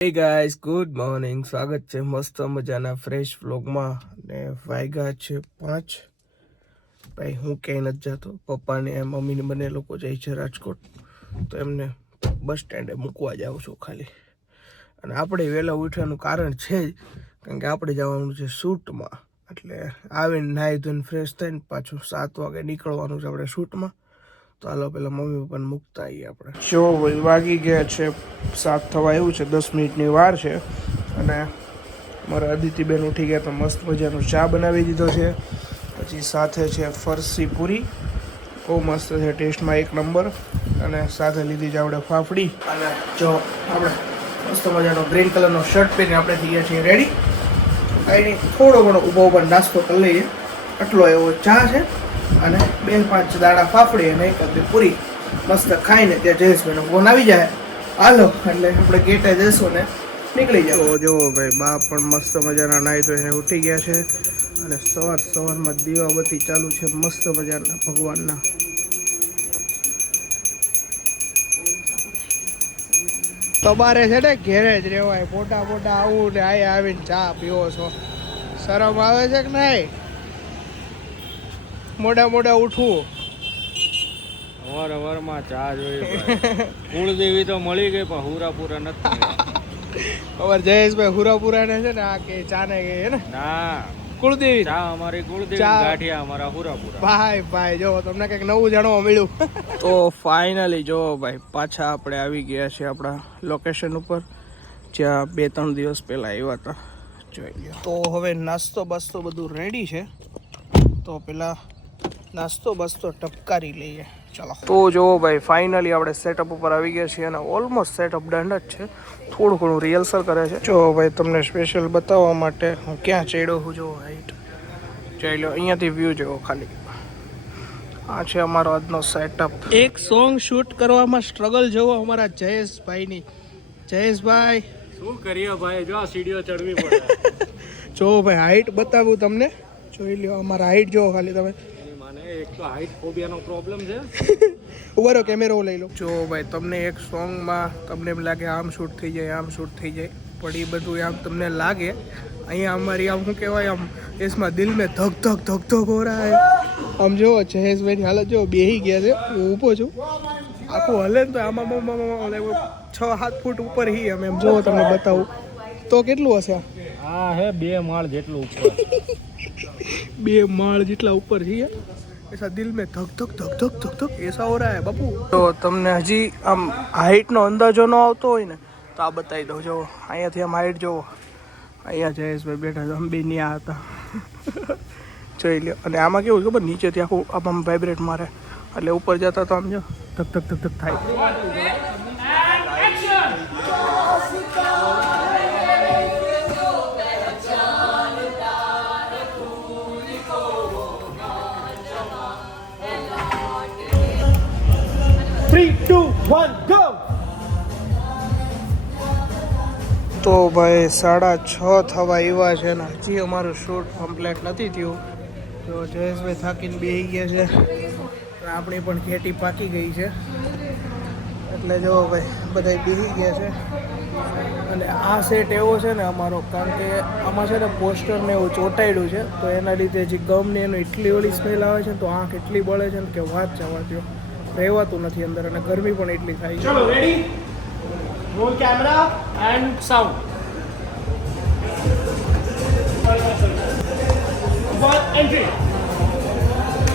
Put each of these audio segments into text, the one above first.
હે guys, good morning. સ્વાગત છે મસ્ત મજાના ફ્રેશ વ્લોગમાં. ને વાગ્યા છે 5. ભાઈ હું ક્યાંય નથી જતો. પપ્પાને મમ્મીને બંને લોકો જાય છે રાજકોટ, તો એમને બસ સ્ટેન્ડે મૂકવા જાઉં છું ખાલી. અને આપણે વહેલા ઉઠવાનું કારણ છે જ, કારણ કે આપણે જવાનું છે શૂટમાં. એટલે આવીને નાહી ધોઈને ફ્રેશ થઈને પાછું 7 વાગે નીકળવાનું છે આપણે શૂટમાં. તો હાલો પેલા મમ્મી પપ્પાને મૂકતા આવીએ આપણે. જો ભાઈ વાગી ગયા છે 7 થવા આવ્યું છે, 10 મિનિટની વાર છે. અને મારા અદિતિબેન ઉઠી ગયા તો મસ્ત મજાનો ચા બનાવી દીધો છે. પછી સાથે છે ફરસી પૂરી, બહુ મસ્ત છે, ટેસ્ટમાં એક નંબર. અને સાથે લીધી છે આપણે ફાફડી. અને જો આપણે મસ્ત મજાનો ગ્રીન કલરનો શર્ટ પહેરીને આપણે થઈ ગયા છીએ રેડી. કાંઈ નહીં, થોડો ઘણો ઊભો નાસ્તો કરી લઈએ. આટલો એવો ચા છે અને 2-5 દાણા ફાફડી અને 1 પૂરી મસ્ત ખાઈને ત્યાં જયેશભાઈનો ફોન આવી જાય. હાલો એટલે આપણે ગેટે જઈશું ને નીકળી જાય. તો જો ભાઈ બા પણ મસ્ત મજાના નાહી ધોઈને ઉઠી ગયા છે. અને સવારમાં દીવાબત્તી ચાલુ છે મસ્ત મજાના ભગવાનના. તમારે છે ને ઘેરે જ રહેવાય, મોટા આવું ને આયા આવીને ચા પીવો છો. શરમ આવે છે કે નહીં? મોડા ઉઠવું. અવારમાં ચા જોઈએ. કુળદેવી તો મળી ગઈ પણ હુરાપુરા નથી. અમાર જયેશભાઈ હુરાપુરા ને છે ને આ કે ચા ને કે ને ના કુળદેવી ચા અમારી કુળદેવી, ગાંઠિયા અમારા હુરાપુરા. ભાઈ જો તમને કંઈક નવું જાણવા મળ્યું. તો ફાઇનલી જો ભાઈ પાછા આપણે આવી ગયા છે આપણા લોકેશન ઉપર, જ્યાં 2-3 દિવસ પહેલા આવ્યા હતા. જોઈ લો. તો હવે નાસ્તો બાસ્તો બધું રેડી છે, તો પેલા નાસ્તો બાસ્તો ટપકારી લઈએ. ચાલો. તો જો ભાઈ ફાઇનલી આપણે સેટઅપ ઉપર આવી ગયા છીએ અને ઓલમોસ્ટ સેટઅપ ડન જ છે. થોડું ઘણું રિહર્સલ કરે છે. જો ભાઈ તમને સ્પેશિયલ બતાવવા માટે હું ક્યાં ચડ્યો છું. જો હાઈટ જોઈ લો, અહીંયાથી વ્યૂ જોવો ખાલી. આ છે અમારો આજનો સેટઅપ. એક સોંગ શૂટ કરવામાં સ્ટ્રગલ જોવો અમારા જયેશભાઈની. જયેશભાઈ શું કરીએ ભાઈ, જો આ સીડીઓ ચડવી પડે. જો ભાઈ હાઈટ બતાવું તમને, જોઈ લો અમારા હાઈટ જોવો ખાલી તમે. એક તો હાઈટ ફોબિયાનો પ્રોબ્લેમ છે. ઉભારો કેમેરો લઈ લો. જો ભાઈ તમને એક સોંગમાં તમને એમ લાગે આમ શૂટ થઈ જાય, આમ શૂટ થઈ જાય, પણ એ બધું આમ તમને લાગે. અહીંયા અમારી આમ શું કહેવાય, આમ એસમાં દિલ મેં ધક હો રહા હે. આમ જો જયેશભાઈની હાલત જો બેહી ગયા છે. હું ઊભો છું, આખું હલે ને તો આમાં 6-7 ફૂટ ઉપર હી અમે એમ જો તમને બતાવું તો કેટલું હશે. હા હે 2 માળ જેટલું ઉપર. 2 માળ જેટલા ઉપર છીએ. ऐसा दिल में धक ऐसा हो रहा है बापू. તો તમને હજી આમ હાઈટનો અંદાજો ન આવતો હોય ને તો આ બતાવી દઉં. જો અહીંયાથી આમ હાઈટ જોવો, અહીંયા જયેશભાઈ બેઠા છે, અમે બે ન્યા હતા. જોઈ લો. અને આમાં કેવું ખબર, નીચેથી આખું આમ વાઇબ્રેટ મારે, એટલે ઉપર જતા તો આમ જો ધક થાય. તો ભાઈ 6:30 થવા આવ્યા છે ને હજી અમારું શૂટ કમ્પ્લીટ નથી થયું. તો જયેશભાઈ થાકીને બેસી ગયા છે, આપણી પણ ઘેટી પાકી ગઈ છે. એટલે જો ભાઈ બધા બેસી ગયા છે. અને આ સેટ એવો છે ને અમારો, કારણ કે આમાં છે ને પોસ્ટર ને એવું ચોંટાડ્યું છે, તો એના લીધે જે ગમની એનું એટલી ઓલી સ્મેલ આવે છે ને, તો આંખ એટલી બળે છે ને કે વાત જવા દો, રહેવાતું નથી અંદર. અને ગરમી પણ એટલી થાય છે. ચલો ready, roll camera and sound.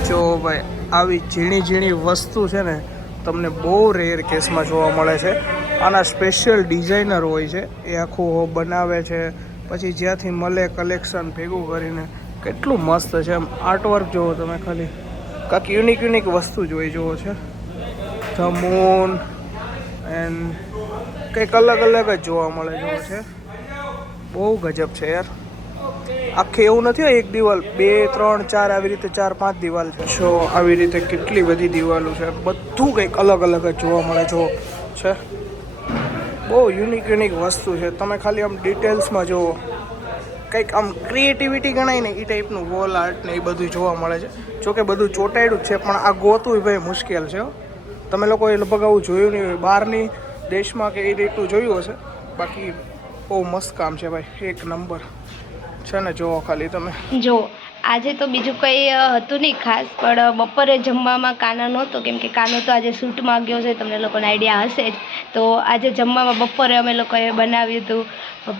જો ભાઈ આવી ઝીણી વસ્તુ છે ને તમને બહુ રેર કેસમાં જોવા મળે છે. આના સ્પેશિયલ ડિઝાઇનર હોય છે, એ આખું બનાવે છે. પછી જ્યાંથી મળે કલેક્શન ભેગું કરીને કેટલું મસ્ત છે. એમ આર્ટવર્ક જોવો તમે ખાલી, કાંઈક યુનિક વસ્તુ જોઈ જોવો છે. ધ મૂન એન્ડ કંઈક અલગ જ જોવા મળે જેવો છે. બહુ ગજબ છે યાર. આખી એવું નથી એક દિવાલ, 2, 3, 4 આવી રીતે 4-5 દિવાલ છે. જો આવી રીતે કેટલી બધી દિવાલો છે, બધું કંઈક અલગ જ જોવા મળે જો છે. બહુ યુનિક વસ્તુ છે. તમે ખાલી આમ ડિટેલ્સમાં જુઓ, કંઈક આમ ક્રિએટિવિટી ગણાય ને એ ટાઈપનું વોલ આર્ટ ને એ બધું જોવા મળે છે. જોકે બધું ચોંટાડ્યું જ છે, પણ આ ગોતું ભાઈ મુશ્કેલ છે. તમે લોકોએ લગભગ આવું જોયું નહીં હોય, બહારની દેશમાં કે એ રીતનું જોયું હશે, બાકી બહુ મસ્ત કામ છે ભાઈ, એક નંબર છે ને. જોવો ખાલી તમે. જો આજે તો બીજું કંઈ હતું નહીં ખાસ, પણ બપોરે જમવામાં કાનો નહોતો, કેમ કે કાનો તો આજે શૂટમાં ગયો છે, તમને લોકોને આઈડિયા હશે જ. તો આજે જમવામાં બપોરે અમે લોકોએ બનાવ્યું હતું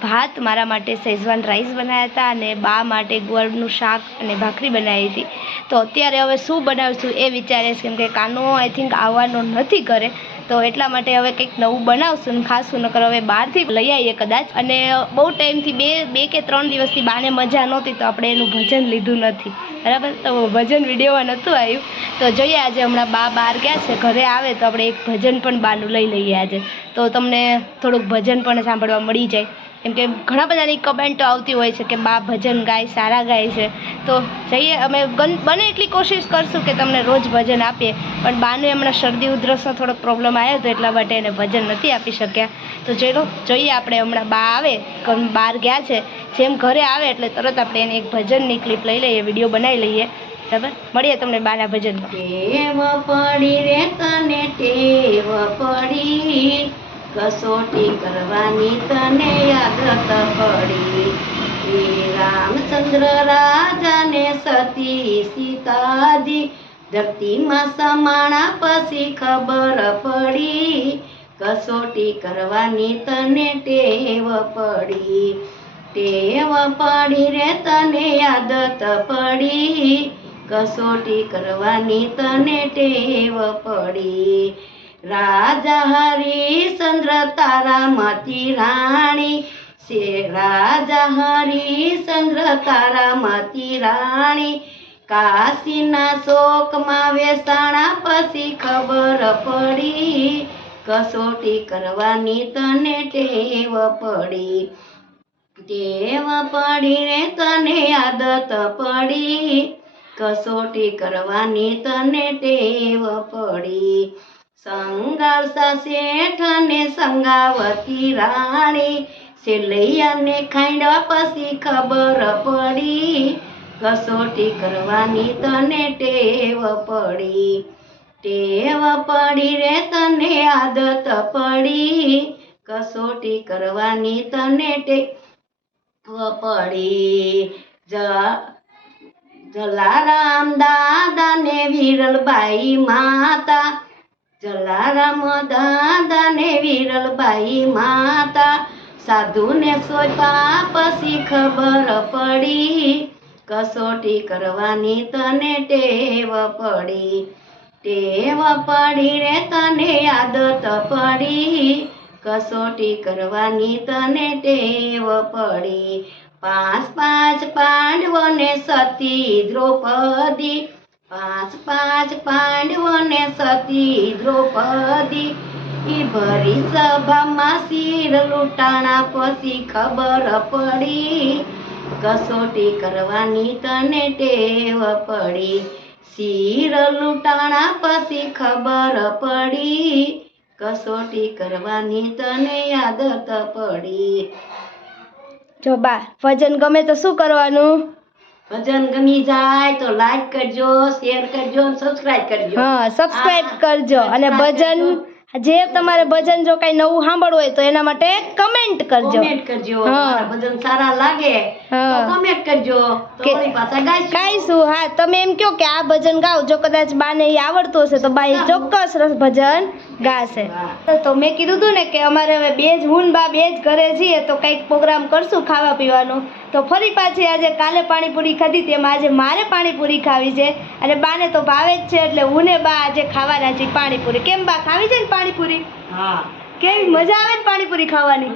ભાત, મારા માટે શેઝવાન રાઈસ બનાવ્યા હતા, અને બા માટે ગુવારનું શાક અને ભાખરી બનાવી હતી. તો અત્યારે હવે શું બનાવીશું એ વિચારીશ, કેમ કે કાનો આઈ થિંક આવવાનો નથી ઘરે, તો એટલા માટે હવે કંઈક નવું બનાવશું ને ખાશું. નકર હવે બહારથી લઈ આવીએ કદાચ. અને બહુ ટાઈમથી બે કે 3 દિવસથી બાને મજા નહોતી, તો આપણે એનું ભજન લીધું નથી, બરાબર. તો ભજન વિડીયોમાં નહોતું આવ્યું, તો જોઈએ આજે હમણાં બા બહાર ગયા છે, ઘરે આવે તો આપણે એક ભજન પણ બાનું લઈ લઈએ આજે, તો તમને થોડુંક ભજન પણ સાંભળવા મળી જાય. કેમ કે ઘણા બધાની કમેન્ટો આવતી હોય છે કે બા ભજન ગાય, સારા ગાય છે. તો જઈએ, અમે બને એટલી કોશિશ કરશું કે તમને રોજ ભજન આપીએ, પણ બાને હમણાં શરદી ઉધરસનો થોડોક પ્રોબ્લેમ આવ્યો હતો, એટલા માટે એને ભજન નથી આપી શક્યા. તો ચલો જોઈએ, આપણે હમણાં બા આવે, બહાર ગયા છે, જેમ ઘરે આવે એટલે તરત આપણે એને એક ભજનની ક્લિપ લઈ લઈએ, વિડીયો બનાવી લઈએ, બરાબર. મળીએ તમને બાના ભજનમાં. ટેવ પડી રે તને ટેવ પડી, કસોટી કરવાની તને આદત પડી. એ રામચંદ્ર રાજાને સતી સીતાજી ધરતીમાં સમાણા પછી ખબર પડી, કસોટી કરવાની તને ટેવ પડી. ટેવ પડી રે તને આદત પડી, કસોટી કરવાની તને ટેવ પડી. રાજા હરિશ્ચંદ્ર તારામતી રાણી, રાજા હરિશ્ચંદ્ર તારામતી રાણી, કાશીના શોકમાં વેસાણા પછી ખબર પડી, કસોટી કરવાની તને ટેવ પડી. ટેવ પડી રે તને આદત પડી, કસોટી કરવાની તને ટેવ પડી. સંગાળસા શેઠ ને સંગાવતી રાણી, સેલૈયાને ખાંડવા પછી ખબર પડી, કસોટી કરવાની તને ટેવ પડી. ટેવ પડી રે તને આદત પડી, કસોટી કરવાની તને ટેવ પડી. જલારામ દાદા ને વિરલબાઈ માતા, જલારામ દાદા ને વિરલબાઈ માતા, સાધુને સોંપ્યા પછી ખબર પડી, કસોટી કરવાની તને ટેવ પડી. ટેવ પડી રે તને આદત પડી, કસોટી કરવાની તને ટેવ પડી. 5 પાંડવોને સતી દ્રૌપદી, 5 પાંડવોને સતી દ્રૌપદી, ઈ ભરી સભામાં શિર લૂંટાણા પછી ખબર પડી, કસોટી કરવાની તને ટેવ પડી. શિર લૂંટાણા પછી ખબર પડી, કસોટી કરવાની તને આદત પડી. જો બા ભજન ગમે તો શું કરવાનું? ભજન ગમી જાય તો લાઈક કરજો, શેર કરજો, સબસ્ક્રાઇબ કરજો. હા, સબસ્ક્રાઇબ કરજો. અને ભજન જે તમારે ભજન જો કઈ નવું સાંભળવું હોય તો એના માટે કમેન્ટ કરજો. હા, ભજન સારા લાગે તો કમેન્ટ કરજો, તો ઓલી પાછા ગાઈશું. હા, તમે એમ કહો કે આ ભજન ગાઓ, જો કદાચ બાને ઈ આવડતું હશે તો બા ચોક્કસ ભજન ગાશે. તો મેં કીધું હતું ને કે અમારે હવે હું બા બે જ ઘરે છીએ, તો કંઈક પ્રોગ્રામ કરશું ખાવા પીવાનો. તો ફરી પાછી આજે કાલે પાણીપુરી ખાધી હતી, એમાં આજે મારે પાણીપુરી ખાવી છે, અને બાને તો ભાવે જ છે, એટલે હું ને બા આજે ખાવાના છીએ પાણીપુરી. કેમ બા, ખાવી છે ને પાણીપુરી? હા. કેવી મજા આવે ને પાણીપુરી ખાવાની?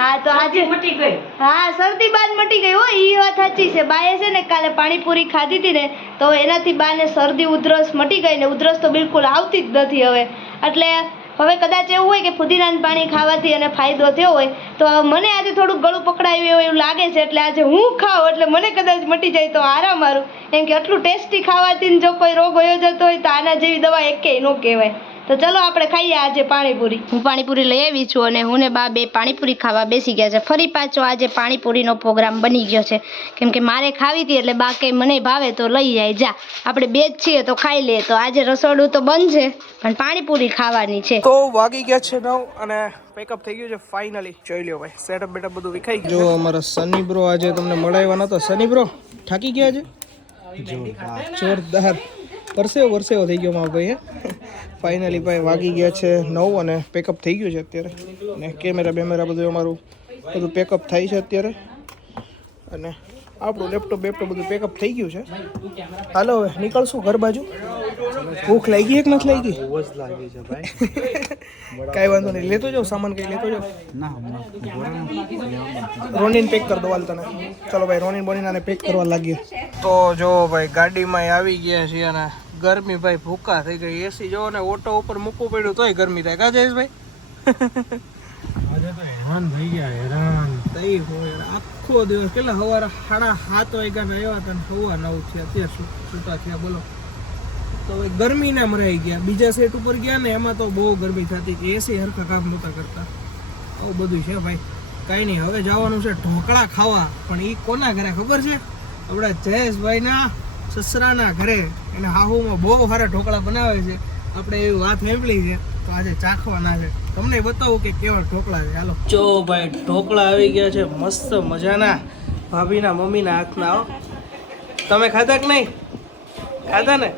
હા, તો આજે મટી ગઈ. હા, શરદી બાદ મટી ગઈ હો, ઈ વાત સાચી છે. બાએ છે ને કાલે પાણીપુરી ખાધી હતી ને, તો એનાથી બાને શરદી ઉધરસ મટી ગઈ ને ઉધરસ તો બિલકુલ આવતી જ નથી હવે. એટલે હવે કદાચ એવું હોય કે ફુદીનાનું પાણી ખાવાથી એને ફાયદો થયો હોય, તો મને આજે થોડુંક ગળું પકડાયું હોય એવું લાગે છે, એટલે આજે હું ખાઉં એટલે મને કદાચ મટી જાય તો આરામ મારું. એમ કે આટલું ટેસ્ટી ખાવાથી જો કોઈ રોગ હોયો જતો હોય તો આના જેવી દવા એકેય ન કહેવાય. તો ચલો આપણે ખાઈએ આજે પાણીપુરી. હું પાણીપુરી લઈ આવી છું, અને હું ને બા બે પાણીપુરી ખાવા બેસી ગયા છે. ફરી પાછો આજે પાણીપુરીનો પ્રોગ્રામ બની ગયો છે, કેમ કે મારે ખાવી હતી એટલે બા કે મને ભાવે તો લઈ જાય, જા આપણે બે જ છીએ તો ખાઈ લઈએ. તો આજે રસોડું તો બંધ છે, પણ પાણીપુરી ખાવાની છે. તો વાગી ગયા છે 9, અને પેકઅપ થઈ ગયું છે ફાઇનલી. જોઈ લ્યો ભાઈ, સેટઅપ બેટઅપ બધું વિખાઈ ગયું. જો અમારા સની બ્રો આજે તમને મળાવ્યા નતો. સની બ્રો થાકી ગયા છે? જોરદાર પરસેવો થઈ ગયો મારો ભાઈ. ફાઇનલી ભાઈ વાગી ગયા છે 9 અને પેકઅપ થઈ ગયું છે અત્યારે. અને કેમેરા બધું અમારું બધું પેકઅપ થાય છે અત્યારે. અને આપણું લેપટોપ બધું પેકઅપ થઈ ગયું છે. હાલો હવે નીકળશું ઘર બાજુ. ભૂખ લાગી એક નથી લાગી? બહુ જ લાગી છે ભાઈ. કાંઈ વાંધો નહીં, લેતો જાઓ સામાન, કંઈ લેતો જાઓ. રોનીન પેક કરી દો હાલ તને. ચલો ભાઈ, રોનીન બોનીને પેક કરવા લાગીએ. તો જો ભાઈ ગાડીમાં આવી ગયા છીએ અને ગરમી ભાઈ ભૂકા થઈ ગઈ. એસી જો ને ઓટો ઉપર મૂકવું પડ્યું તોય ગરમી થાય. કા જયેશભાઈ? હેરાન થઈ ગયા, હેરાન તઈ હોય આખો દિવસ. કેટલા સવારે 7:30 વાગ્યા આવ્યા હતા ને 9:15 થયા અત્યારે છૂટા થયા. બોલો તો હવે ગરમીના મરાઈ ગયા. બીજા સેટ ઉપર ગયા ને એમાં તો બહુ ગરમી થતી હતી. એસી હરખા કામ નહોતા કરતા. આવું બધું છે ભાઈ. કાંઈ નહીં, હવે જવાનું છે ઢોકળા ખાવા. પણ એ કોના ઘરે ખબર છે? આપણા જયેશભાઈના સસરાના ઘરે. એને હાહુમાં બહુ સારા ઢોકળા બનાવે છે. આપણે એવી વાત સાંભળી છે તો આજે ચાખવાના છે. તમને બતાવું કે કેવા ઢોકળા છે. હાલો જો ભાઈ, ઢોકળા આવી ગયા છે મસ્ત મજાના ભાભીના મમ્મીના હાથના. તમે ખાધા કે નહીં? ખાધા ને?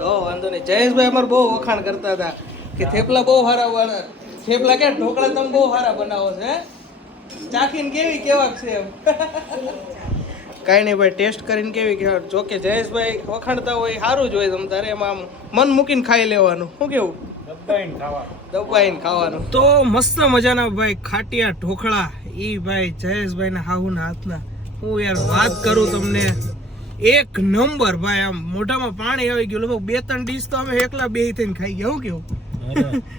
તો વાંધો નહીં. જયેશભાઈ અમારે બહુ વખાણ કરતા હતા કે થેપલા બહુ સારા થેપલા કે ઢોકળા તમે બહુ સારા બનાવો છો. ચાખીને કેવા છે એમ? કાંઈ નહીં ભાઈ, ટેસ્ટ કરીને કેવી કહેવાય. જો કે જયેશભાઈ વખાણતા હોય સારું જ હોય. તમ તારે એમાં આમ મન મૂકીને ખાઈ લેવાનું. શું કેવું? દબાઈને ખાવાનું. તો મસ્ત મજાના ભાઈ ખાટિયા ઢોકળા. ઈ ભાઈ જયેશભાઈના હાહુના હાથના. હું યાર વાત કરું તમને, એક નંબર ભાઈ. આમ મોઢામાં પાણી આવી ગયું. લગભગ 2-3 ડીશ તો અમે એકલા બે થઈને ખાઈ ગયા. શું કેવું?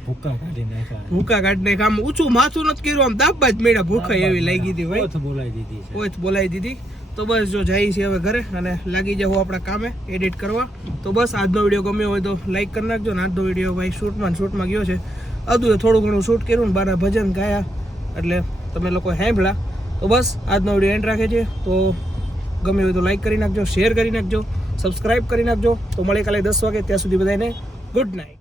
ભૂકા કાઢી નાખ્યા. આમ ઊંચું માથું નથી કર્યું, આમ દાબા જ મેળા. ભૂખા એવી લાગી હતી ભાઈ. બોલાવી દીધી. તો બસ જો જઈએ છીએ હવે ઘરે અને લાગી જાવ આપણા કામે એડિટ કરવા. તો બસ આજનો વિડીયો ગમ્યો હોય તો લાઈક કરી નાખજો. ને આજનો વિડીયો ભાઈ શૂટમાં ગયો છે. અધું થોડું ઘણું શૂટ કર્યું ને બારા ભજન ગાયા એટલે તમે લોકો સાંભળ્યા. તો બસ આજનો વિડીયો એન્ડ રાખે છે. તો ગમ્યો હોય તો લાઈક કરી નાખજો, શેર કરી નાખજો, સબસ્ક્રાઈબ કરી નાખજો. તો મળે કાલે 10 વાગે. ત્યાં સુધી બધાને ગુડ નાઇટ.